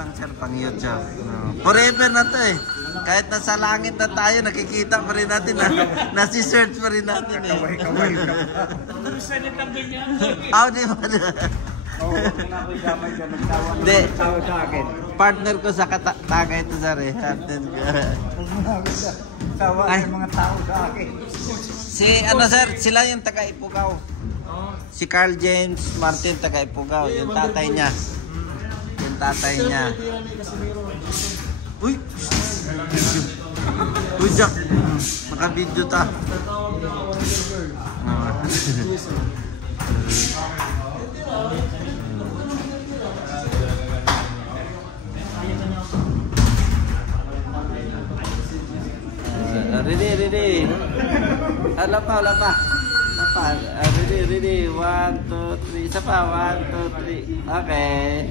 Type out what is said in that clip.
lang sir, pang YouTube. Forever na to eh. Kahit nasa langit na tayo, nakikita pa rin natin na nasi-search pa rin natin eh. Kaway ka. Di ba? Oo, kung ako'y damay ka, nagtawa sa akin. Partner ko sa Tagay ito sir eh. Partner ko. Tawa ng mga tao sa akin. Si ano sir, sila yung taga-Ipugaw. Si Carl James Martin taga-Ipugaw, yung tatay niya. Yung tatay niya. Uy! Uy, Jack! Naka-video ta. Ready. Wala pa. Ready. 1, 2, 3. Isa pa. 1, 2, 3. Okay.